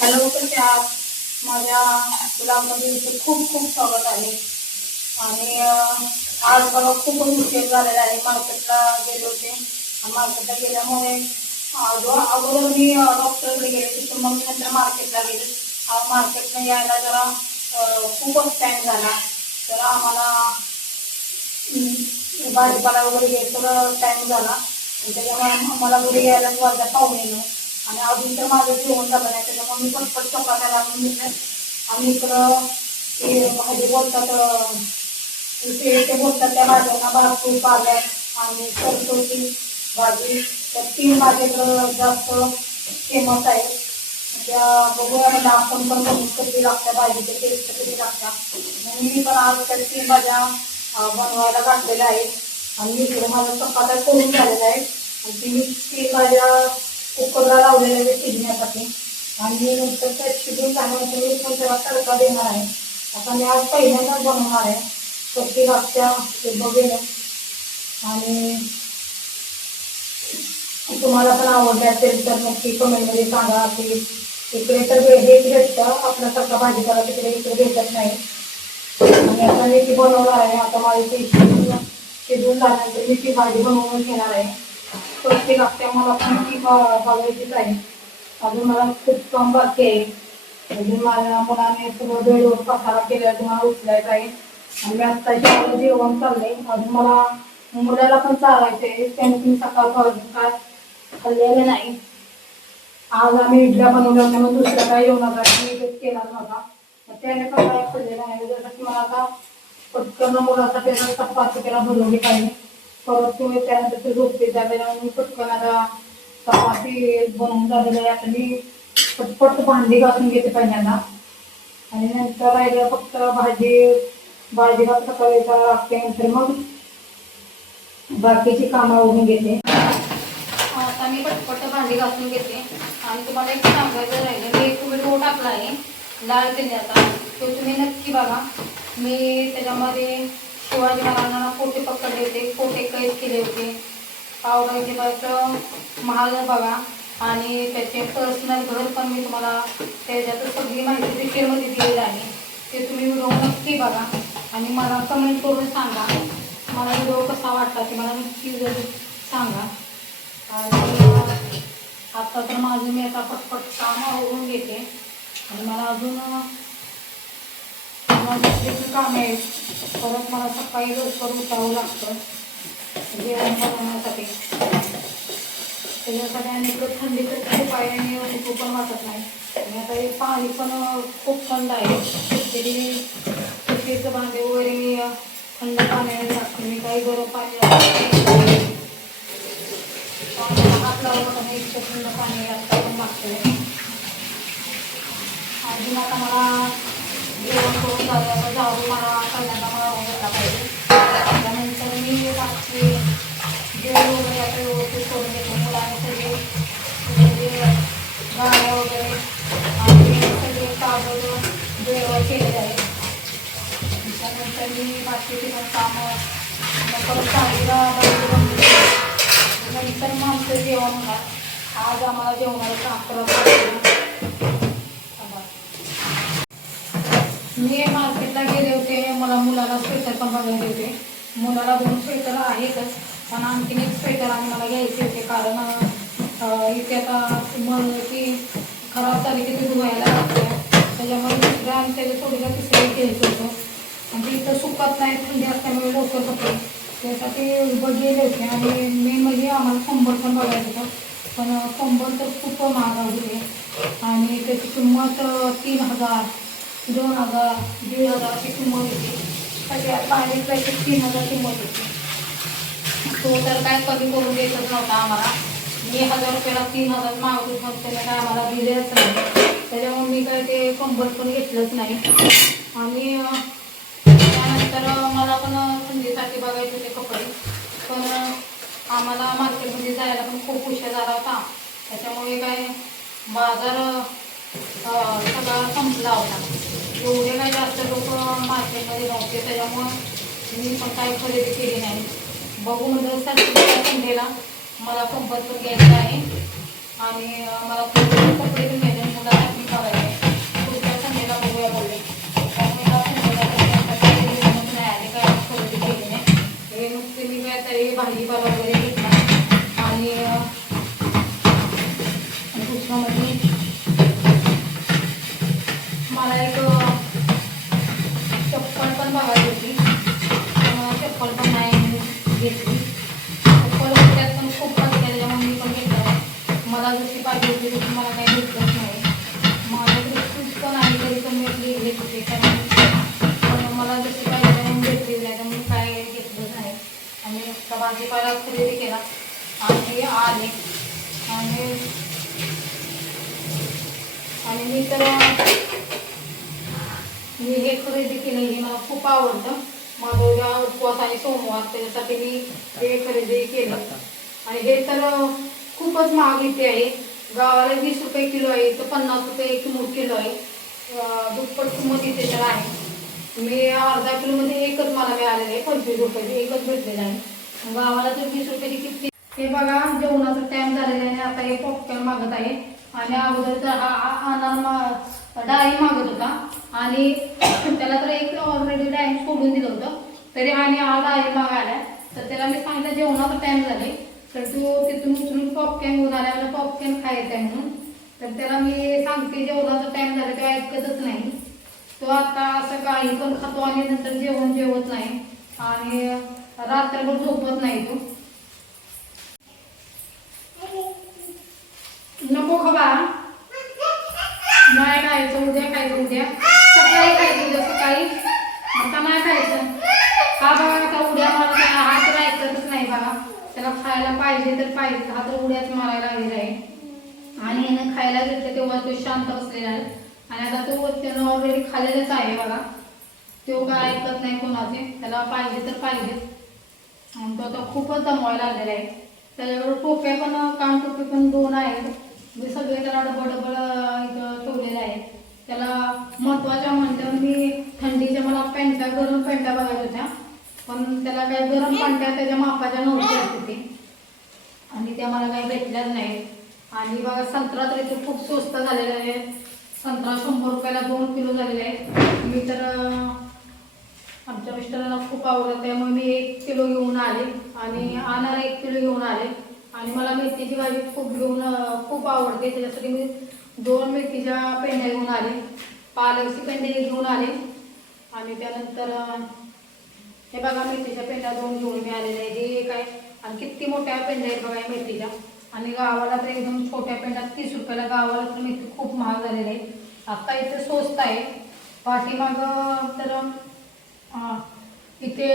Hello, कशा आहात? माझ्या ब्लॉगमध्ये खूप खूप स्वागत आहे. आणि आज बघा खूपच उशीर झालेला आहे. मार्केटला गेले होते. मार्केटला गेल्यामुळे अगोदर मी डॉक्टरकडे गेले, तिथून मग नंतर मार्केटला गेले. मार्केटला यायला जरा खूपच टाईम झाला. तर आम्हाला भाजीपाला वगैरे घ्यायचं टाईम झाला. त्याच्यामुळे आम्हाला घरी यायलाच वाजता पाहुणे नऊ. आणि अजून तर माझं जेवण झालं नाही, त्याच्यामुळे मी पटपट चपात्या लागून घेतल्या. आणि इकडं ते भाजी बोलतात, ते बोलतात त्या भाज्यांना भाजून पालक आणि सरसोची भाजी, तर 3 भाज्याकडं जास्त फेमस आहे. त्या बघूया म्हणजे आपण पण बघून कशी लागत्या भाजीची टेस्ट कशी लागत्या. म्हणून मी पण आज त्या 3 भाज्या बनवायला घातलेल्या आहेत. आणि इकडे माझ्या चपात्या करून झालेल्या आहेत. आणि ती मी 3 भाज्या कुकरला लावलेल्या आहेत शिजण्यासाठी. आणि नंतर त्या शिजून झाल्यानंतर मी पण त्याला तडका देणार आहे. आता मी आज पहिल्यांदाच बनवणार आहे. कशी लागत्या ते बघेन. आणि तुम्हाला पण आवडले असेल तर नक्की कमेंटमध्ये सांगा की इकडे तर हेच भेटतं आपल्यासारखा भाजीपाला तिकडे इकडे भेटत नाही. आणि आता मी ती बनवणार आहे. आता माझी ती शिजून झाल्यानंतर मी ती भाजी बनवून घेणार आहे. कशी लागते मला पण ती बघायचीच आहे. अजून मला खूप काम बाकी आहे. अजून माझ्या मुलाने सगळं बेडवर पसारा केला, तुम्हाला उचलायचं आहे. आणि मी आत्ताच्या जेवण चाललंय. अजून मला मुलाला पण चालायचंय, त्यांनी सकाळपासून काय खाल्लेलं नाही. आज आम्ही इडल्या बनवल्या होत्या, मग दुसऱ्या काय जेवणाचा केला नव्हता. त्याने पण काय खाल्लेलं नाही. जसं की मला आता पटकन मुलाचा त्याचा चपाती त्याला बनवली पाहिजे. परत तुम्ही त्यानंतर ते झोपते त्यावेळेला मी पटकन आता चपाती बनवून झालेलं आहे. आता मी पटपट भांडी घासून घेते पहिल्यांदा. आणि नंतर राहिलं फक्त भाजी भात सकाळी लागते. नंतर मग बाकीची कामं ओढून घेते. आता मी पटपट भांडी घासून घेते. आणि तुम्हाला एक सांगायचं राहिलं, मी एक व्हिडिओ टाकला आहे लाल किल्ल्याचा, तो तुम्ही नक्की बघा. मी त्याच्यामध्ये शिवाजी महाराजांना कोठे पकडले होते, कोठे कैद केले होते, औरंगजेबाचं महाल बघा. आणि त्याचे पर्सनल घर पण मी तुम्हाला त्याच्यात सगळी माहिती डिटेलमध्ये दिलेली आहे. ते तुम्ही व्हिडिओ नक्की बघा आणि मला कमेंट करून सांगा मला व्हिडिओ कसा वाटला ते मला नक्की सांगा. आणि आता तर माझं मी आता पटपट काम आवरून घेते. आणि मला अजून दुसरी काम आहे. परत मला सकाळी लवकर उठावं लागतं जेवण बनवण्यासाठी. त्याच्यासाठी आणि इकडं थंडी तर खूप आहे आणि उठू पण वाटत नाही. आणि आता हे पाणी पण खूप थंड आहे. पिशवीचं भांडे वगैरे मी थंड पाण्याने टाकते. मी काही गरम पाणी हात लावून इतकं थंड पाणी आता पण लागते. अजून आता मला जेवण करून झालं, आता झाडू मला पहिल्यांदा मला घ्यायला पाहिजे. त्यानंतर मी बाकी जेवण वगैरे आता व्यवस्थित करून घेतो. मुलांना सगळे गाड्या वगैरे आणि सगळे कागद वेळेवर केलेले आहेत. त्यानंतर मी बाकीचे पण कामं परत चांगला नंतर मग आमचं जेवण होणार. आज आम्हाला जेवणाला 11 मी मार्केटला गेले होते. मला मुलाला स्वेटर पण बघायचे होते. मुलाला 2 स्वेटर आहेतच, पण आणखीन एक स्वेटर आणि मला घ्यायचे होते. कारण इथे आता मग ती खराब झाली की ती धुवायला लागते. त्याच्यामुळे दुसऱ्या आणि त्याच्या थोडीला तिसऱ्या घ्यायचं होतं. आणि इथं सुकत नाही, थंडी असल्यामुळे लवकर कपडे त्यासाठी गेले होते. आणि मेन म्हणजे आम्हाला कंबल पण बघायचं होतं, पण कंबल तर खूप महाग होते. आणि त्याची किंमत 3000, 2000, 1500 अशी किंमत होती. सगळ्यात बारीक पैसे 3000 किंमत होती. तो तर काय कमी करून देतच नव्हता आम्हाला. मी 1000 रुपयाला 3000 मागवतो, पण त्याने काय आम्हाला दिलेच नाही. त्याच्यामुळे मी काय ते कंबल पण घेतलंच नाही. आणि त्यानंतर मला पण थंडीसाठी बघायचे होते कपडे, पण आम्हाला मार्केटमध्ये जायला पण खूप उशीर झाला होता. त्याच्यामुळे काय बाजार सगळा संपला होता. एवढे काही जास्त लोक मार्केटमध्ये नव्हते. त्याच्यामुळं मी पण काही खरेदी केली नाही. बघू म्हणजे संडेला मला कंबल पण घ्यायचं आहे. आणि मला कपडे पण घ्यायचे, मुलासाठी बघायचं. बाजारात खरेदी केला आणि आले आणि मी तर मी हे खरेदी केलं, हे मला खूप आवडतं. माझा उद्या उपवास आहे सोमवार, त्याच्यासाठी मी हे खरेदी केलं. आणि हे तर खूपच महाग इथे आहे. गावाला 20 रुपये किलो आहे, तर 50 रुपये किलो आहे. दुप्पट किंमत इथे तर आहे. मी अर्धा किलोमध्ये एकच मला मिळालेलं आहे, 25 रुपयाचे एकच भेटलेलं आहे. गावाला तर 20 रुपयाची किती. हे बघा जेवणाचा टाइम झालेला आहे. आता हे पॉपकॉर्न मागत आहे आणि अगोदर तर हा डाळी मागत होता आणि त्याला तर एक ऑलरेडी डाळी सोडून दिलं होतं, तरी आणि हा डाळी मागायला. तर त्याला मी सांगितलं जेवणाचा टाइम झाले, तर तू तिथून उचलून पॉपकॉर्न घेऊन आला, मला पॉपकॉर्न खायचं आहे म्हणून. तर त्याला मी सांगते जेवणाचा टाइम झाला, तेव्हा ऐकतच नाही. तो आता असं काही पण खातो आणि नंतर जेवण जेवत नाही आणि रात्रभर झोपत नाही. तो नको खबा, नाही खायचं, उद्या खायचं, उद्या सकाळी खायचं, उद्या सकाळी, आता नाही खायचं. हा बघा आता उद्या मला हा तर ऐकतच नाही बघा. त्याला खायला पाहिजे तर पाहिजे, हा तर उद्याच मारायला लागलेला आहे. आणि यानं खायला घेतलं तेव्हा तो शांत बसलेला आहे आणि आता तो त्यानं ऑलरेडी खाल्लेलंच आहे बघा. तो काय ऐकत नाही कोणाचे, त्याला पाहिजे तर पाहिजे. आणि तो आता खूपच दमवायला लागलेला आहे. त्याच्यावर टोप्या पण, कान टोपे पण 2 आहेत. मी सगळे त्याला डबल इथं ठेवलेले आहे. त्याला महत्त्वाच्या म्हणतात, मी थंडीच्या मला पॅन्टा, गरम पॅन्टा बघायच्या होत्या, पण त्याला काही गरम पॅन्टा त्याच्या मापाच्या नव्हत्या तिथे आणि त्या मला काही भेटल्याच नाहीत. आणि बघा संत्रा तर इथे खूप स्वस्त झालेला आहे. संत्रा 100 रुपयाला 2 किलो झालेले आहे. मी तर आमच्या मिस्टरांना खूप आवडतं, त्यामुळे मी 1 किलो घेऊन आले आणि आणणार 1 किलो घेऊन आले. आणि मला मेथीची भाजी खूप आवडते, त्याच्यासाठी मी 2 मेथीच्या पेंड्या घेऊन आले, पालकची पेंडे घेऊन आले. आणि त्यानंतर हे बघा मेथीच्या पेंड्या 2 घेऊन मी आलेले आहे. हे काय आणि किती मोठ्या पेंड्या आहेत बघा मेथीच्या. आणि गावाला तर एकदम छोट्या पेंड्या 30 रुपयाला. गावाला तर मेथी खूप महाग झालेली आहे, आता इथे स्वस्त आहे. पाठीमाग तर इथे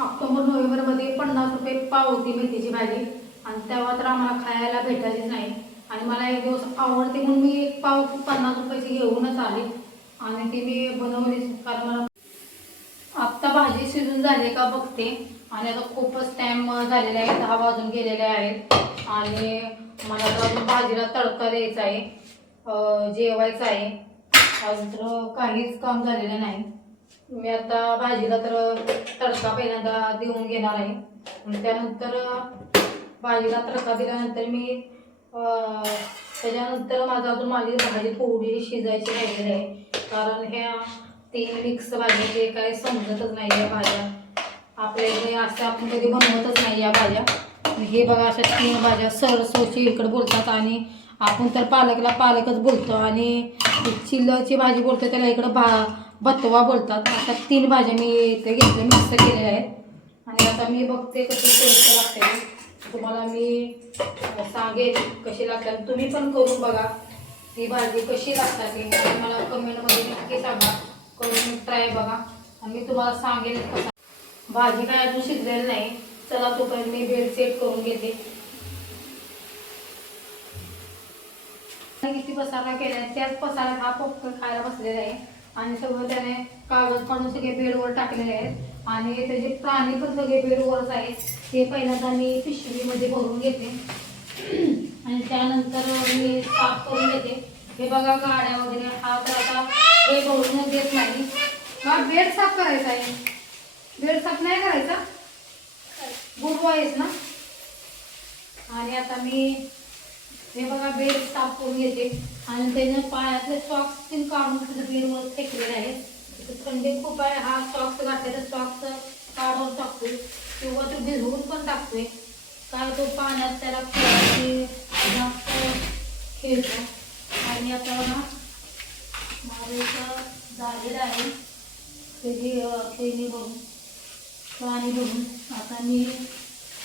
ऑक्टोबर नोव्हेंबरमध्ये 50 रुपये पाव होती मेथीची भाजी आणि तेव्हा तर आम्हाला खायला भेटायचीच नाही. आणि मला एक दिवस आवडते म्हणून मी 1 पाव 50 रुपयाची घेऊनच आले आणि ती मी बनवली. कारण मला आत्ता भाजी शिजून झाली का बघते आणि आता खूपच टाइम झालेला आहे, 10 वाजून गेलेले आहेत आणि मला तर भाजीला तडका द्यायचा आहे, जेवायचं आहे. अजून तर काहीच काम झालेलं नाही. मी आता भाजीला तर तडका पहिल्यांदा देऊन घेणार आहे आणि त्यानंतर भाजीला तडका दिल्यानंतर मी त्याच्यानंतर माझी भाजी थोडी शिजायची राहिलेली आहे. कारण ह्या 3 मिक्स भाजी काही समजतच नाही या भाज्या. आपल्या इकडे असं आपण कधी बनवतच नाही या भाज्या. हे बघा अशा 3 भाज्या सरसोची इकडे बोलतात आणि आपण तर पालकला पालकच बोलतो आणि चिल्लची भाजी बोलतो त्याला इकडं बतवा बोलतात. अशा 3 भाज्या मी इथे घेतल्या, मिक्स केलेल्या आहेत. आणि आता मी बघते कशी टेस्ट लागते, तुम्हाला मी सांगेन कशी लागतात. तुम्ही पण करून बघा ही भाजी कशी लागतात ते मला कमेंटमध्ये नक्की सांगा. करून ट्राय बघा आणि मी तुम्हाला सांगेन कसं. भाजी काय अजून शिजलेली नाही. चला तोपर्यंत मी बेड सेट करून घेते. किती पसारा केला, त्याच पसारात हा पॉपकॉर्न खायला बसलेला आहे आणि सगळं त्याने कागद काढून सगळे बेडवर टाकलेले आहेत आणि त्याचे प्राणी पण सगळे बेडवरच आहेत. ते पहिल्यांदा मी पिशवीमध्ये भरून घेते आणि त्यानंतर मी साफ करून घेते. हे बघा गाड्या वगैरे, हा तर आता हे भरून देत नाही. मग बेड साफ करायचा आहे. बेड साफ नाही करायचा, गुड आहेस ना. आणि आता मी हे बघा बेड साफ करून घेते आणि त्याने पायातले सॉक्स पण काढून त्याच्या बेडवर फेकलेले आहे. थंडी खूप आहे, हा सॉक्स घातलेला सॉक्स काढून टाकतोय किंवा तो भिजवून पण टाकतोय. काय तो पाण्यात त्याला जास्त खेळतो. आणि आता बघा माझं इथं झालेलं आहे त्याची खेळणी भरून, पाणी भरून. आता मी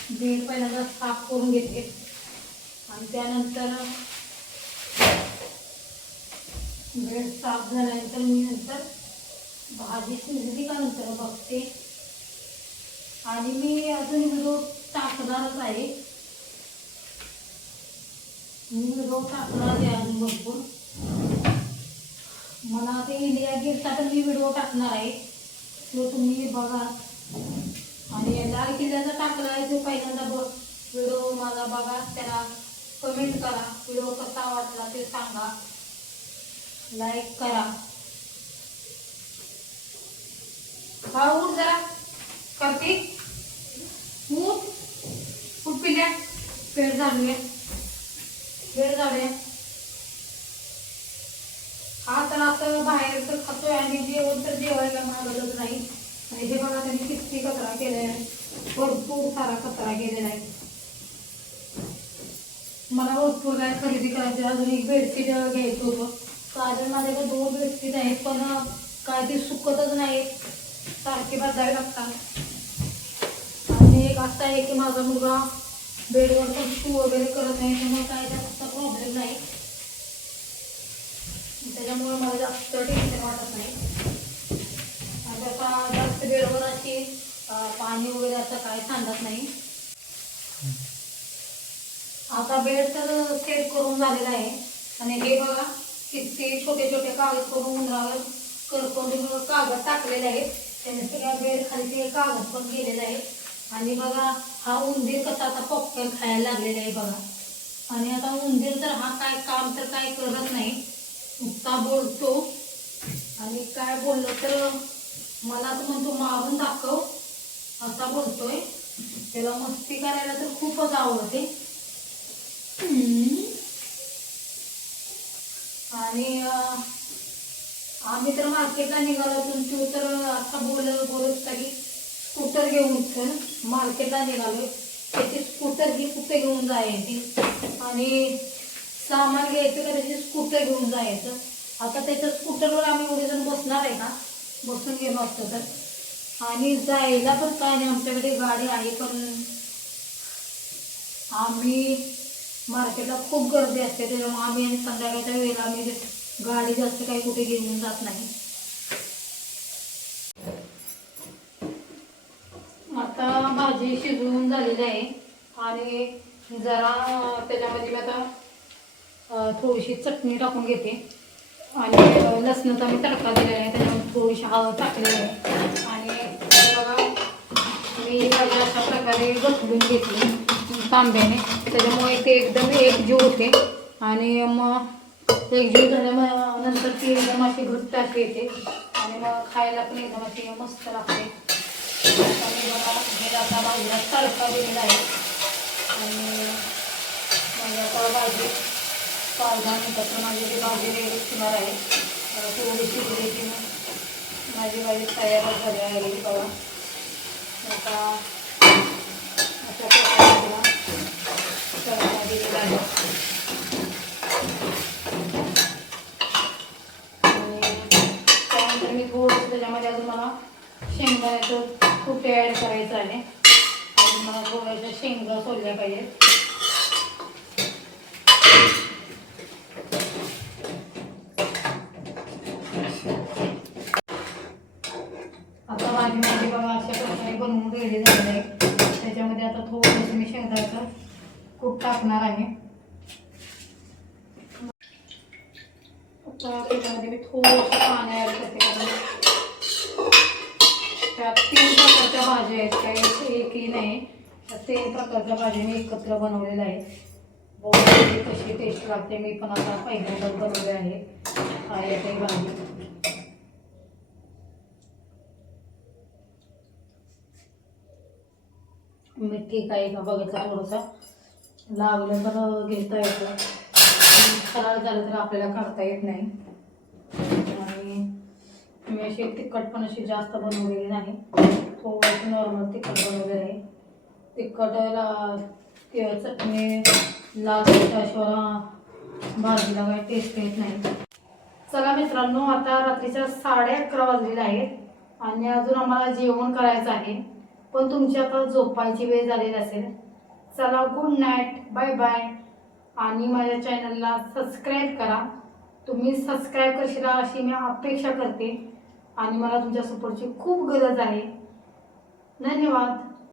बेड पहिल्यांदा साफ करून घेते आणि त्यानंतर बेड साफ झाल्यानंतर मी नंतर भाजी शिजली का नंतर बघते. आणि मी अजून व्हिडिओ टाकणारच आहे. मी व्हिडिओ टाकणार आहे अजून भरपूर. मला ते इंडिया गेटचा पण मी व्हिडिओ टाकणार आहे, तो तुम्ही बघा. आणि लाल किल्ल्याचा टाकला आहे जो पहिल्यांदा व्हिडिओ माझा बघा, त्याला कमेंट करा, व्हिडिओ कसा वाटला ते सांगा, लाईक करा. हा उठ जरा करते, उठ पिल्या, पेट झालूया, पेट झालूया. हा तर आता बाहेर तर खातोय आणि जेवण तर जेवायला मागतच नाही. आणि हे बघा त्यांनी किती कचरा केलेला आहे, भरपूर सारा कचरा केलेला आहे. मला भरपूर काय खरेदी करायची. अजून एक बेडशीट घ्यायचं होतं, कारण माझ्याकडे 2 बेडशीट आहेत, पण काय ते सुकतच नाही, सारखे बदलावे लागतात. आणि एक असं आहे की माझा मुलगा बेडवर पण शू वगैरे करत नाही, त्यामुळे काय जास्त प्रॉब्लेम नाही. त्याच्यामुळे मला जास्त टेन्शन वाटत नाही. आणि आता जास्त बेडवर अशी पाणी वगैरे असं काय सांगत नाही. आता बेड तर सेट करून झालेला आहे. आणि हे बघा किती छोटे छोटे कागद करून उन्हावर करकवून कागद टाकलेले आहेत, त्याने सगळ्या बेड खाली ते कागद पण गेलेले आहेत. आणि बघा हा उंदीर कसा आता पॉपकॉर्न खायला लागलेला आहे बघा. आणि आता उंदीर तर हा काय काम तर काय करत नाही, नुसता बोलतो. आणि काय बोललो तर मला तर म्हणतो मारून दाखव, असा बोलतोय. त्याला मस्ती करायला तर खूपच आवडते. आणि आम्ही तर मार्केटला निघालो, तो तर असा बोलत तरी स्कूटर घेऊन चल मार्केटला निघालो. त्याची स्कूटर ही कुठे घेऊन जायची आणि सामान घ्यायचं का त्याची स्कूटर घेऊन जायचं. आता त्याच्या स्कूटरवर आम्ही एवढे जण बसणार आहे का, बसून गेलो असतो तर. आणि जायला पण काय नाही, आमच्याकडे गाडी आहे, पण आम्ही मार्केटला खूप गर्दी असते, त्याच्यामुळे आम्ही आणि संध्याकाळच्या वेळेला आम्ही गाडी जास्त काही कुठे घेऊन जात नाही. आता भाजी शिजवून झालेली आहे आणि जरा त्याच्यामध्ये मी आता थोडीशी चटणी टाकून घेते. आणि लसणाचा मी तडका दिलेला आहे, त्याच्यामध्ये थोडीशी हळद टाकलेली आहे. आणि बघा मी भाजी अशा प्रकारे घटलून घेतली तांब्याने, त्याच्यामुळे ते एकदम एकजीव होते. आणि मग एकजीव झाल्यानंतर ती एकदम अशी घट्ट अशी येते आणि मग खायला पण एकदम अशी मस्त लागते. आणि बघा हे आता भाजीला तडका दिलेला आहे. आणि मग आता भाजी 5-10 मिनिटात माझी ती भाजी रेडी होणार आहे. थोडी शिजली की माझी भाजी तयार झाली आहे बघा. आता अशा प्रकारे तडका दिलेला आहे. आणि त्यानंतर मी थोडंसं त्याच्यामध्ये अजून मला शेंगदाण्याचं कूट ॲड करायचं आहे. आणि मला थोड्याशा शेंगा सोलल्या पाहिजेत. आता माझी बघा अशा प्रकारे बनवून रेडी झालेलं आहे. त्याच्यामध्ये आता थोडंसं मी शेंगदाण्याचं कूट टाकणार आहे. आता त्याच्यामध्ये मी थोडंसं पाणी ॲड करते, कारण त्यात 3 प्रकारच्या भाज्या आहेत, काही एकही नाही. त्या 3 प्रकारच्या भाज्या मी एकत्र बनवलेल्या आहेत. बघून कशी टेस्ट लागते, मी पण आता पहिल्यांदाच बनवले आहे काही भाजी. मीठ आहे का बघायचं, थोडंसं लागलं तर घेता येतं, खराब झालं तर आपल्याला काढता येत नाही. आणि मी अशी तिखट पण अशी जास्त बनवलेली नाही, थोडंसं नॉर्मल तिखट बनवलेलं आहे. तिखटला चटणी लाल त्याशिवाय भाजीला काही टेस्ट येत नाही. चला मित्रांनो, आता रात्रीच्या 11:30 वाजलेले आहेत आणि अजून आम्हाला जेवण करायचं आहे, पण तुमची आता झोपायची वेळ झालेली असेल. चला गुड नाईट, बाय बाय. आणि माझ्या चॅनलला सबस्क्राईब करा. तुम्ही सबस्क्राईब करशील अशी मी अपेक्षा करते आणि मला तुमच्या सपोर्टची खूप गरज आहे. धन्यवाद.